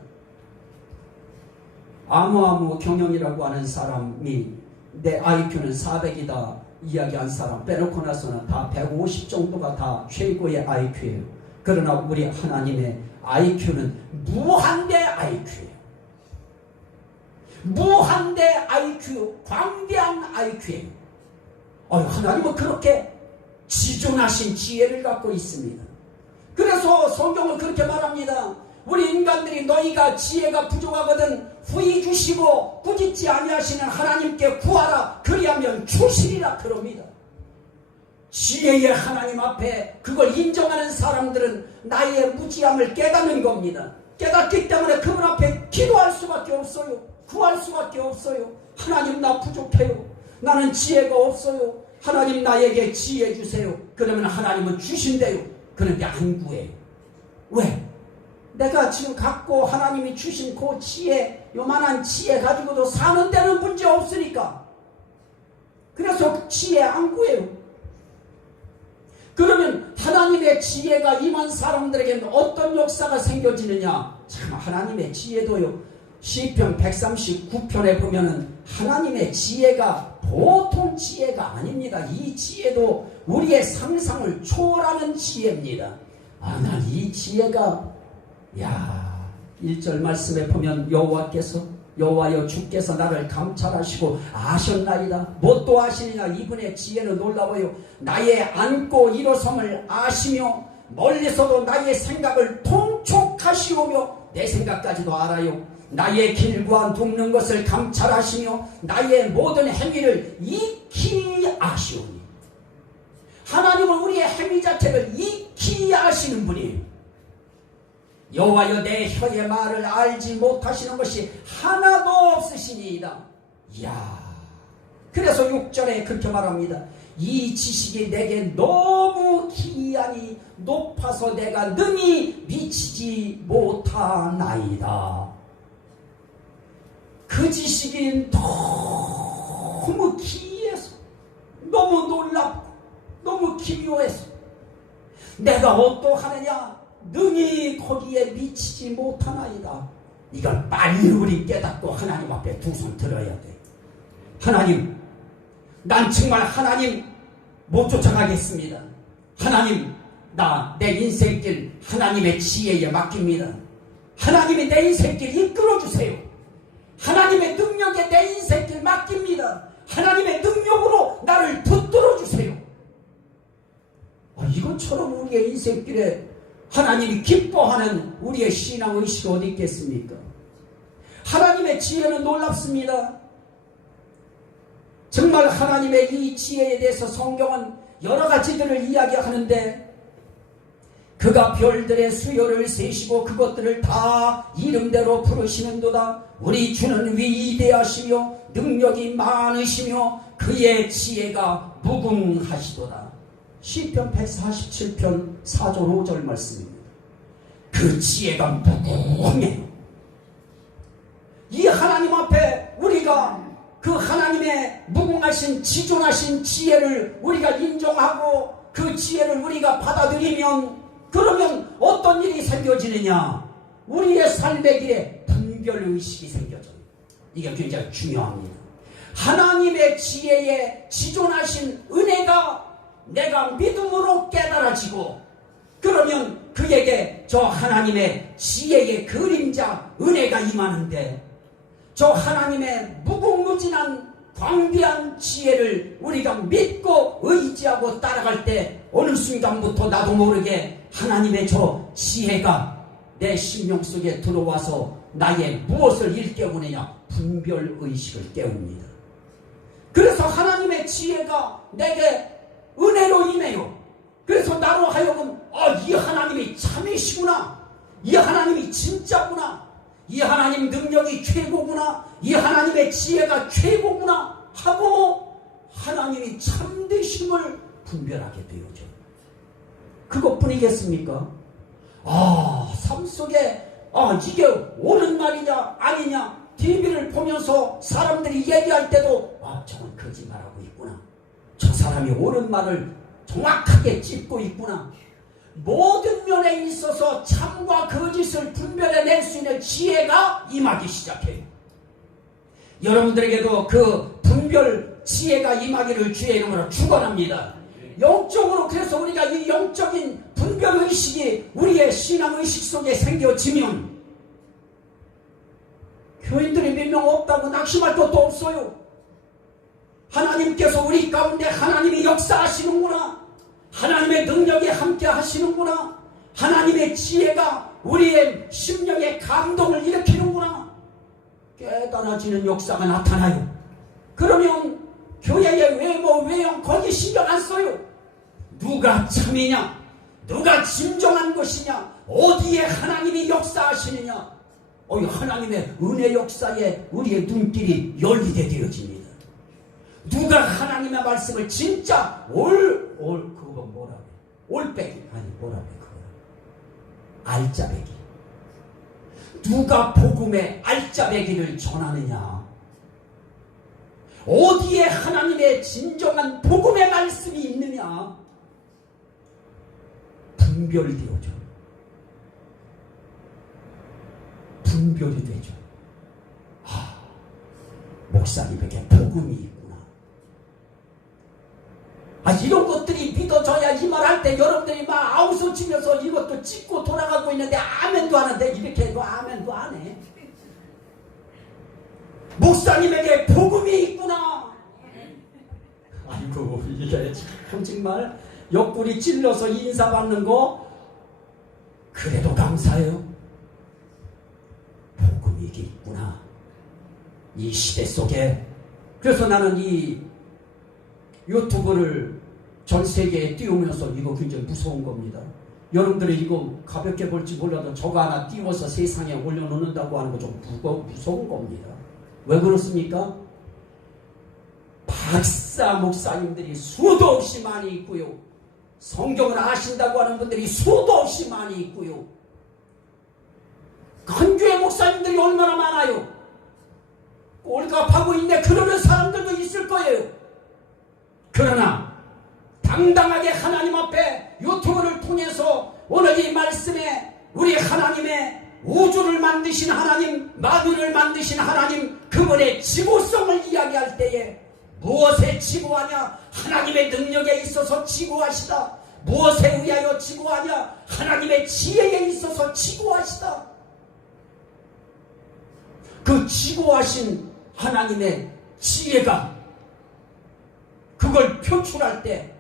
아무 경영이라고 하는 사람이 내 IQ는 400이다 이야기한 사람 빼놓고 나서는 다 150 정도가 다 최고의 IQ예요. 그러나 우리 하나님의 IQ는 무한대 IQ예요. 무한대 IQ, 광대한 IQ예요. 하나님은 그렇게 지존하신 지혜를 갖고 있습니다. 그래서 성경은 그렇게 말합니다. 우리 인간들이 너희가 지혜가 부족하거든 후히 주시고 꾸짖지 아니하시는 하나님께 구하라 그리하면 주시리라 그럽니다. 지혜의 하나님 앞에 그걸 인정하는 사람들은 나의 무지함을 깨닫는 겁니다. 깨닫기 때문에 그분 앞에 기도할 수밖에 없어요. 구할 수밖에 없어요. 하나님 나 부족해요. 나는 지혜가 없어요. 하나님 나에게 지혜 주세요. 그러면 하나님은 주신대요. 그런데 안 구해요. 왜? 내가 지금 갖고 하나님이 주신 그 지혜, 요만한 지혜 가지고도 사는 데는 문제 없으니까. 그래서 지혜 안 구해요. 그러면 하나님의 지혜가 임한 사람들에게는 어떤 역사가 생겨지느냐? 참 하나님의 지혜도요. 시편 139편에 보면은 하나님의 지혜가 보통 지혜가 아닙니다. 이 지혜도 우리의 상상을 초월하는 지혜입니다. 난 이 지혜가 1절 말씀에 보면 여호와여 주께서 나를 감찰하시고 아셨나이다. 뭣도 아시느냐. 이분의 지혜는 놀라워요. 나의 앉고 일어섬을 아시며 멀리서도 나의 생각을 통촉하시오며 내 생각까지도 알아요. 나의 길과 눕는 것을 감찰하시며 나의 모든 행위를 익히 아시오니. 하나님은 우리의 행위 자체를 익히 아시는 분이에요. 여호와여 내 혀의 말을 알지 못하시는 것이 하나도 없으시니이다. 그래서 6절에 그렇게 말합니다. 이 지식이 내게 너무 기이하니 높아서 내가 능히 미치지 못하나이다. 그 지식이 너무 기이해서, 너무 놀랍고, 너무 기묘해서 내가 어떠하느냐? 능히 거기에 미치지 못하나이다. 이걸 빨리 우리 깨닫고 하나님 앞에 두 손 들어야 돼. 하나님, 난 정말 하나님 못 쫓아가겠습니다. 하나님, 나 내 인생길 하나님의 지혜에 맡깁니다. 하나님이 내 인생길 이끌어주세요. 하나님의 능력에 내 인생길 맡깁니다. 하나님의 능력으로 나를 붙들어주세요. 이것처럼 우리의 인생길에 하나님이 기뻐하는 우리의 신앙의식이 어디 있겠습니까? 하나님의 지혜는 놀랍습니다. 정말 하나님의 이 지혜에 대해서 성경은 여러 가지들을 이야기하는데, 그가 별들의 수요를 세시고 그것들을 다 이름대로 부르시는도다. 우리 주는 위대하시며 능력이 많으시며 그의 지혜가 무궁하시도다. 시편 147편 4절 5절 말씀입니다. 그 지혜가 무궁해요. 이 하나님 앞에 우리가 그 하나님의 무궁하신 지존하신 지혜를 우리가 인정하고 그 지혜를 우리가 받아들이면, 그러면 어떤 일이 생겨지느냐? 우리의 삶의 길에 분별의식이 생겨져요. 이게 굉장히 중요합니다. 하나님의 지혜에 지존하신 은혜가 내가 믿음으로 깨달아지고, 그러면 그에게 저 하나님의 지혜의 그림자 은혜가 임하는데, 저 하나님의 무궁무진한 광대한 지혜를 우리가 믿고 의지하고 따라갈 때 어느 순간부터 나도 모르게 하나님의 저 지혜가 내 심령 속에 들어와서 나의 무엇을 일깨우느냐? 분별의식을 깨웁니다. 그래서 하나님의 지혜가 내게 은혜로 임해요. 그래서 나로 하여금 이 하나님이 참이시구나, 이 하나님이 진짜구나, 이 하나님 능력이 최고구나, 이 하나님의 지혜가 최고구나 하고 하나님이 참되심을 분별하게 되어져. 그것뿐이겠습니까? 삶 속에 이게 옳은 말이냐 아니냐 TV를 보면서 사람들이 얘기할 때도 저건 거짓말하고 있구나, 저 사람이 옳은 말을 정확하게 짚고 있구나. 모든 면에 있어서 참과 거짓을 분별해낼 수 있는 지혜가 임하기 시작해요. 여러분들에게도 그 분별 지혜가 임하기를 주의 이름으로 축원합니다. 영적으로, 그래서 우리가 이 영적인 분별의식이 우리의 신앙의식 속에 생겨지면 교인들이 몇 명 없다고 낙심할 것도 없어요. 하나님께서 우리 가운데 하나님이 역사하시는구나, 하나님의 능력이 함께 하시는구나, 하나님의 지혜가 우리의 심령에 감동을 일으키는구나 깨달아지는 역사가 나타나요. 그러면 교회의 외모, 외형 거기 신경 안 써요. 누가 참이냐, 누가 진정한 것이냐, 어디에 하나님이 역사하시느냐, 하나님의 은혜 역사에 우리의 눈길이 열리게 되어집니다. 누가 하나님의 말씀을 진짜 그거 뭐라 그래? 올빼기 아니 뭐라 그래? 그거 알짜배기. 누가 복음의 알짜배기를 전하느냐? 어디에 하나님의 진정한 복음의 말씀이 있느냐? 분별되어져. 분별이 되죠. 목사님에게 복음이 있구나. 이런 것들이 믿어져야 이 말 할 때 여러분들이 막 아우성 치면서 이것도 찍고 돌아가고 있는데 아멘도 하는데 이렇게 해도 아멘도 안 해. 목사님에게 복음이 있구나. 아이고, 이게 참 정말 옆구리 찔러서 인사받는 거 그래도 감사해요. 복음이 있구나. 이 시대 속에. 그래서 나는 이 유튜브를 전 세계에 띄우면서 이거 굉장히 무서운 겁니다. 여러분들이 이거 가볍게 볼지 몰라도 저거 하나 띄워서 세상에 올려놓는다고 하는 거 좀 무서운 겁니다. 왜 그렇습니까? 박사 목사님들이 수도 없이 많이 있고요. 성경을 아신다고 하는 분들이 수도 없이 많이 있고요. 큰 교회 목사님들이 얼마나 많아요. 꼴값하고 있네 그러는 사람들도 있을 거예요. 그러나 당당하게 하나님 앞에 유튜브를 통해서 오늘 이 말씀에 우리 하나님의 우주를 만드신 하나님, 만유를 만드신 하나님, 그분의 지구성을 이야기할 때에 무엇에 지구하냐? 하나님의 능력에 있어서 지구하시다. 무엇에 의하여 지구하냐? 하나님의 지혜에 있어서 지구하시다. 그 지구하신 하나님의 지혜가 그걸 표출할 때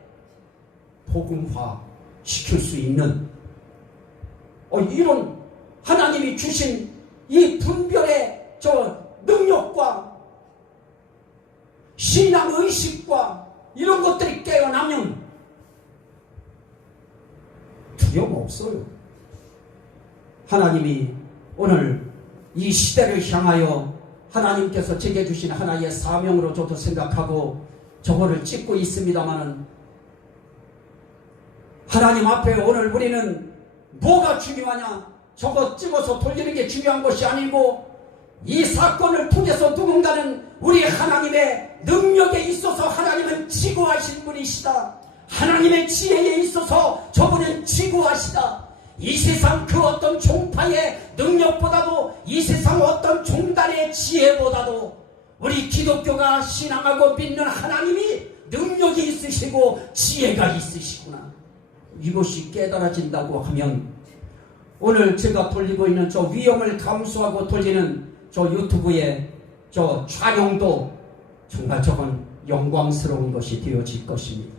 복음화 시킬 수 있는 이런 하나님이 주신 이 분별의 능력과 신앙의식과 이런 것들이 깨어나면 두려움 없어요. 하나님이 오늘 이 시대를 향하여 하나님께서 제게 주신 하나의 사명으로 저도 생각하고 저거를 찍고 있습니다마는 하나님 앞에 오늘 우리는 뭐가 중요하냐? 저거 찍어서 돌리는 게 중요한 것이 아니고 이 사건을 통해서 누군가는 우리 하나님의 능력에 있어서 하나님은 지구하신 분이시다. 하나님의 지혜에 있어서 저분은 지구하시다. 이 세상 그 어떤 종파의 능력보다도 이 세상 어떤 종단의 지혜보다도 우리 기독교가 신앙하고 믿는 하나님이 능력이 있으시고 지혜가 있으시구나. 이것이 깨달아진다고 하면 오늘 제가 돌리고 있는 저 위험을 감수하고 돌리는 저 유튜브의 저 촬영도 정말 저건 영광스러운 것이 되어질 것입니다.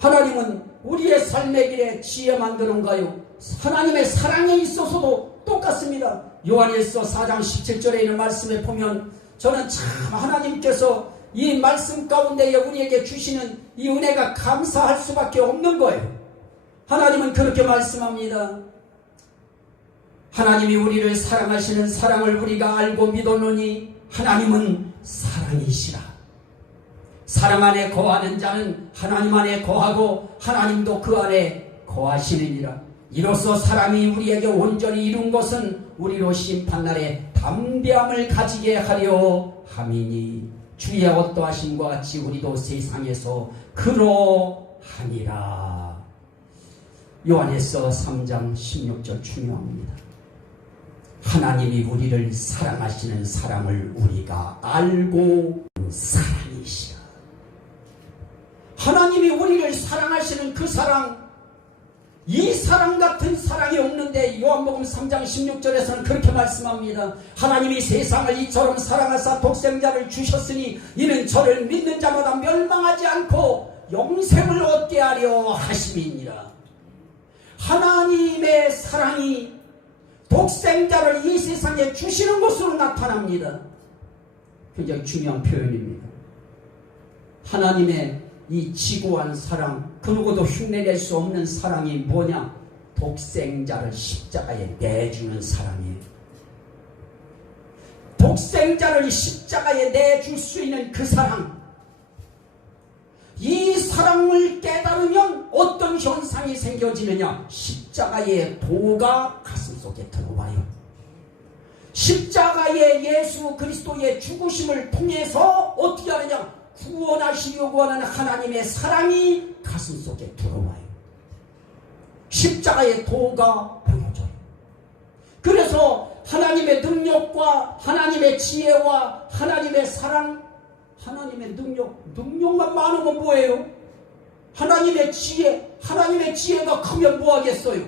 하나님은 우리의 삶의 길에 지혜 만드는가요? 하나님의 사랑에 있어서도 똑같습니다. 요한일서 4장 17절에 있는 말씀에 보면 저는 참 하나님께서 이 말씀 가운데에 우리에게 주시는 이 은혜가 감사할 수밖에 없는 거예요. 하나님은 그렇게 말씀합니다. 하나님이 우리를 사랑하시는 사랑을 우리가 알고 믿었노니 하나님은 사랑이시라. 사랑 안에 거하는 자는 하나님 안에 거하고 하나님도 그 안에 거하시느니라. 이로써 사람이 우리에게 온전히 이룬 것은 우리로 심판날에 담대함을 가지게 하려 함이니 주의 어떠하심과 같이 우리도 세상에서 그러하니라. 요한에서 3장 16절 중요합니다. 하나님이 우리를 사랑하시는 사랑을 우리가 알고 사랑이시라. 하나님이 우리를 사랑하시는 그 사랑, 이 사랑 같은 사랑이 없는데 요한복음 3장 16절에서는 그렇게 말씀합니다. 하나님이 세상을 이처럼 사랑하사 독생자를 주셨으니 이는 저를 믿는 자마다 멸망하지 않고 영생을 얻게 하려 하심이니라. 하나님의 사랑이 독생자를 이 세상에 주시는 것으로 나타납니다. 굉장히 중요한 표현입니다. 하나님의 이 지고한 사랑, 그러고도 흉내낼 수 없는 사랑이 뭐냐? 독생자를 십자가에 내주는 사랑이에요. 독생자를 십자가에 내줄 수 있는 그 사랑, 이 사랑을 깨달으면 어떤 현상이 생겨지느냐? 십자가의 도가 가슴속에 들어와요. 십자가의 예수 그리스도의 죽으심을 통해서 어떻게 하느냐? 구원하시려고 하는 하나님의 사랑이 가슴속에 들어와요. 십자가의 도가 보여져요. 그래서 하나님의 능력과 하나님의 지혜와 하나님의 사랑, 하나님의 능력만 많으면 뭐예요? 하나님의 지혜가 크면 뭐 하겠어요?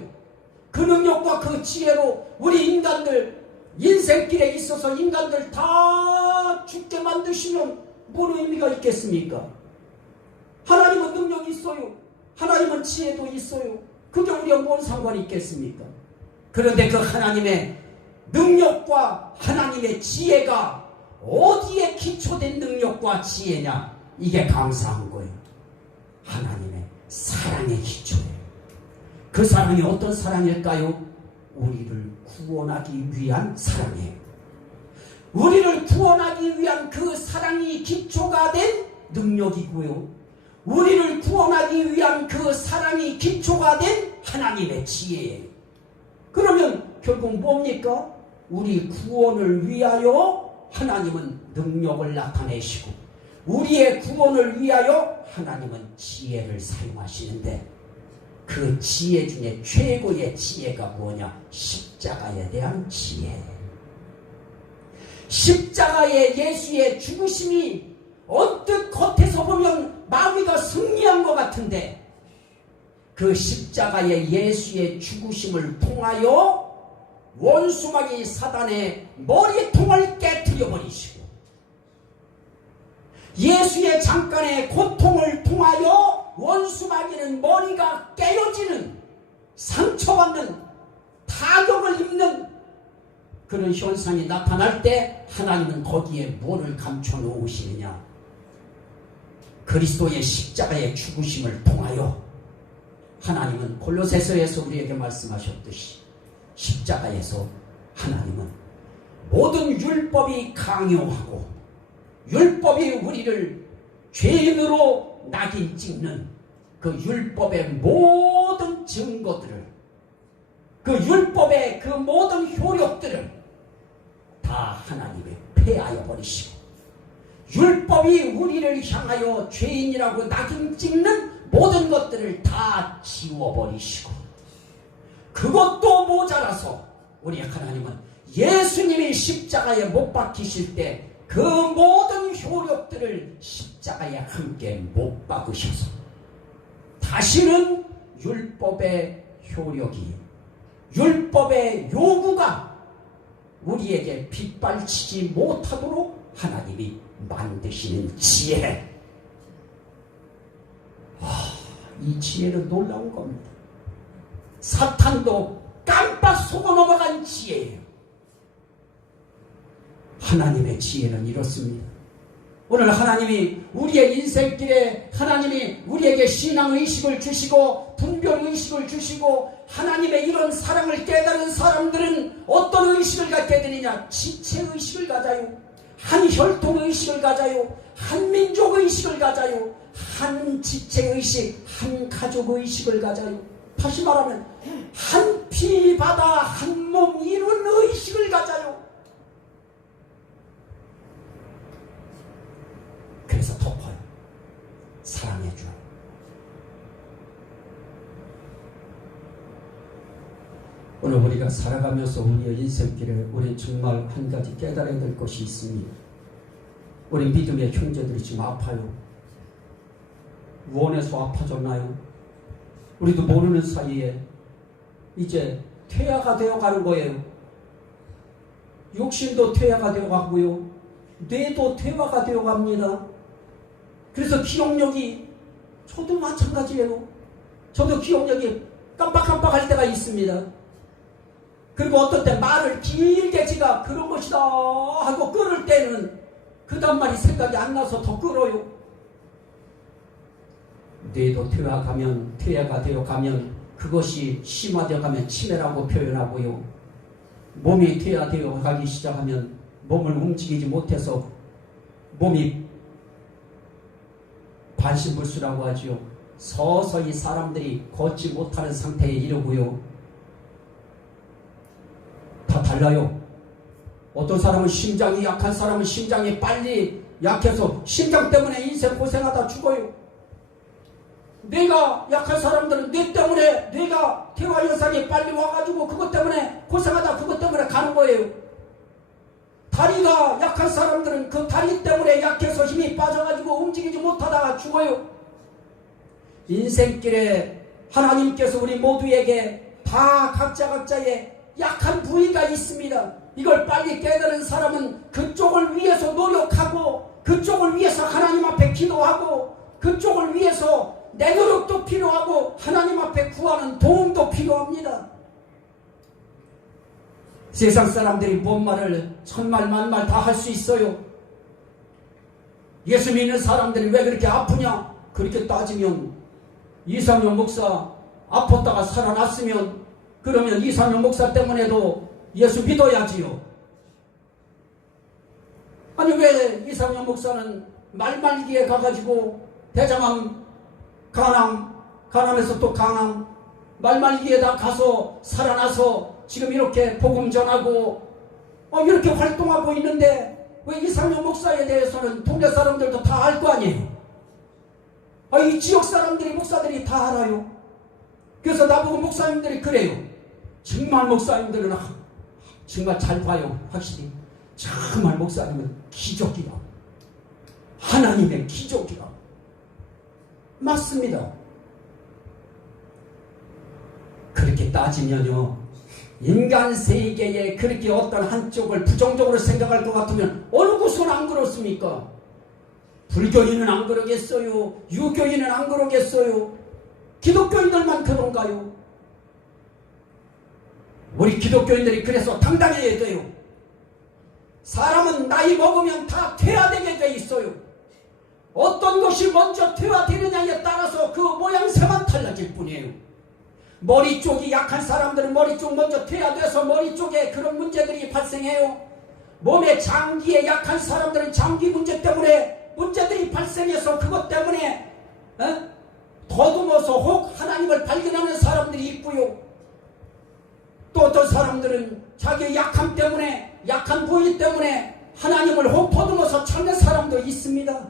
그 능력과 그 지혜로 우리 인간들 인생길에 있어서 인간들 다 죽게 만드시면 뭔 의미가 있겠습니까? 하나님은 능력이 있어요. 하나님은 지혜도 있어요. 그게 우리가 뭔 상관이 있겠습니까? 그런데 그 하나님의 능력과 하나님의 지혜가 어디에 기초된 능력과 지혜냐? 이게 감사한 거예요. 하나님의 사랑의 기초예요. 그 사랑이 어떤 사랑일까요? 우리를 구원하기 위한 사랑이에요. 우리를 구원하기 위한 그 사랑이 기초가 된 능력이고요. 우리를 구원하기 위한 그 사랑이 기초가 된 하나님의 지혜예요. 그러면 결국 뭡니까? 우리 구원을 위하여 하나님은 능력을 나타내시고 우리의 구원을 위하여 하나님은 지혜를 사용하시는데 그 지혜 중에 최고의 지혜가 뭐냐? 십자가에 대한 지혜. 십자가의 예수의 죽으심이 언뜻 겉에서 보면 마귀가 승리한 것 같은데 그 십자가의 예수의 죽으심을 통하여 원수마귀 사단의 머리통을 깨트려 버리시고 예수의 잠깐의 고통을 통하여 원수마귀는 머리가 깨어지는 상처받는 타격을 입는 그런 현상이 나타날 때 하나님은 거기에 뭐를 감춰 놓으시느냐? 그리스도의 십자가의 죽으심을 통하여 하나님은 골로새서에서 우리에게 말씀하셨듯이 십자가에서 하나님은 모든 율법이 강요하고 율법이 우리를 죄인으로 낙인 찍는 그 율법의 모든 증거들을 그 율법의 그 모든 효력들을 다 하나님이 폐하여 버리시고 율법이 우리를 향하여 죄인이라고 낙인 찍는 모든 것들을 다 지워버리시고 그것도 모자라서 우리 하나님은 예수님이 십자가에 못 박히실 때 그 모든 효력들을 십자가에 함께 못 박으셔서 다시는 율법의 효력이 율법의 요구가 우리에게 빗발치지 못하도록 하나님이 만드시는 지혜. 이 지혜는 놀라운 겁니다. 사탄도 깜빡 속아 넘어간 지혜예요. 하나님의 지혜는 이렇습니다. 오늘 하나님이 우리의 인생길에 하나님이 우리에게 신앙의식을 주시고 분별의식을 주시고 하나님의 이런 사랑을 깨달은 사람들은 어떤 의식을 갖게 되느냐? 지체의식을 가져요. 한혈통의식을 가져요. 한민족의식을 가져요. 한 지체의식, 한 가족의식을 가져요. 다시 말하면 한 피 바다 한 몸 이룬 의식을 가져요. 그래서 덮어요. 사랑해줘요. 오늘 우리가 살아가면서 우리의 인생길에 우리 정말 한 가지 깨달아야 될 것이 있습니다. 우리 믿음의 형제들이 지금 아파요. 원해서 아파졌나요? 우리도 모르는 사이에 이제 퇴화가 되어가는 거예요. 육신도 퇴화가 되어가고요. 뇌도 퇴화가 되어갑니다. 그래서 기억력이, 저도 마찬가지예요. 저도 기억력이 깜빡깜빡할 때가 있습니다. 그리고 어떤 때 말을 길게 지가 그런 것이다 하고 끊을 때는 그 다음 말이 생각이 안 나서 더 끌어요. 뇌도 퇴화가 되어 가면 그것이 심화되어 가면 치매라고 표현하고요. 몸이 퇴화되어 가기 시작하면 몸을 움직이지 못해서 몸이 반신불수라고 하지요. 서서히 사람들이 걷지 못하는 상태에 이르고요. 다 달라요. 어떤 사람은 심장이 약한 사람은 심장이 빨리 약해서 심장 때문에 인생 고생하다 죽어요. 뇌가 약한 사람들은 뇌 때문에 뇌가 퇴화 현상이 빨리 와가지고 그것 때문에 고생하다 그것 때문에 가는 거예요. 다리가 약한 사람들은 그 다리 때문에 약해서 힘이 빠져가지고 움직이지 못하다가 죽어요. 인생길에 하나님께서 우리 모두에게 다 각자의 약한 부위가 있습니다. 이걸 빨리 깨달은 사람은 그쪽을 위해서 노력하고 그쪽을 위해서 하나님 앞에 기도하고 그쪽을 위해서 내 노력도 필요하고 하나님 앞에 구하는 도움도 필요합니다. 세상 사람들이 뭔 말을 천말 만말 다 할 수 있어요. 예수 믿는 사람들이 왜 그렇게 아프냐? 그렇게 따지면 이상용 목사 아팠다가 살아났으면 그러면 이상용 목사 때문에도 예수 믿어야지요. 아니 왜 이상용 목사는 말말기에 가가지고 대장암, 간암에서 또 간암, 말말기에다 가서 살아나서 지금 이렇게 복음 전하고 이렇게 활동하고 있는데 왜 이상용 목사에 대해서는 동네 사람들도 다 알 거 아니에요? 이 지역 사람들이 목사들이 다 알아요. 그래서 나보고 목사님들이 그래요. 정말 목사님들은 정말 잘 봐요. 확실히 정말 목사님은 기적이다. 하나님의 기적이다. 맞습니다. 그렇게 따지면요, 인간 세계에 그렇게 어떤 한쪽을 부정적으로 생각할 것 같으면 어느 곳은 안 그렇습니까? 불교인은 안 그러겠어요? 유교인은 안 그러겠어요? 기독교인들만 그런가요? 우리 기독교인들이 그래서 당당해야 돼요. 사람은 나이 먹으면 다 퇴화되게 돼 있어요. 어떤 것이 먼저 퇴화되느냐에 따라서 그 모양새만 달라질 뿐이에요. 머리 쪽이 약한 사람들은 머리 쪽 먼저 퇴화돼서 머리 쪽에 그런 문제들이 발생해요. 몸의 장기에 약한 사람들은 장기 문제 때문에 문제들이 발생해서 그것 때문에 더듬어서 혹 하나님을 발견하는 사람들이 있고요. 또 어떤 사람들은 자기의 약함 때문에, 약한 부위 때문에 하나님을 혹 더듬어서 찾는 사람도 있습니다.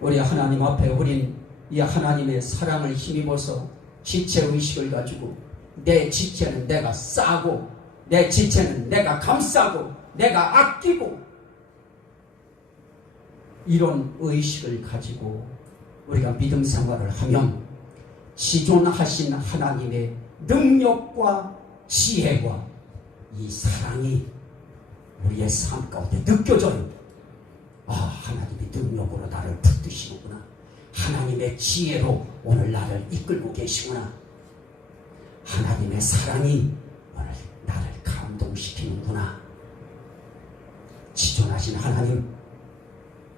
우리 하나님 앞에 우린 이 하나님의 사랑을 힘입어서 지체의식을 가지고 내 지체는 내가 싸고 내 지체는 내가 감싸고 내가 아끼고 이런 의식을 가지고 우리가 믿음 생활을 하면 지존하신 하나님의 능력과 지혜와 이 사랑이 우리의 삶 가운데 느껴져요. 하나님이 능력으로 나를 붙드시는구나. 하나님의 지혜로 오늘 나를 이끌고 계시구나. 하나님의 사랑이 오늘 나를 감동시키는구나. 지존하신 하나님,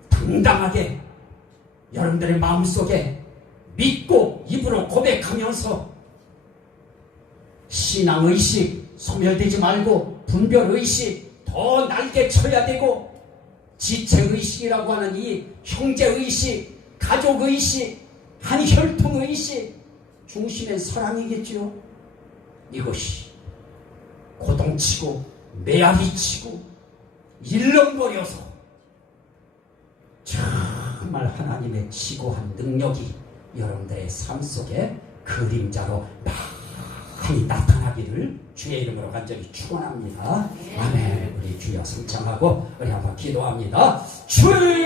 당당하게 여러분들의 마음속에 믿고 입으로 고백하면서 신앙의식 소멸되지 말고 분별의식 더 날개 쳐야 되고, 지체의식이라고 하는 이 형제의식, 가족의식, 한혈통의식, 중심엔 사랑이겠지요. 이것이 고동치고 메아리치고 일렁거려서 정말 하나님의 지고한 능력이 여러분들의 삶 속에 그림자로 많이 나타나기를 주의 이름으로 간절히 축원합니다. 아멘. 우리 주여 성창하고 우리 한번 기도합니다. 주여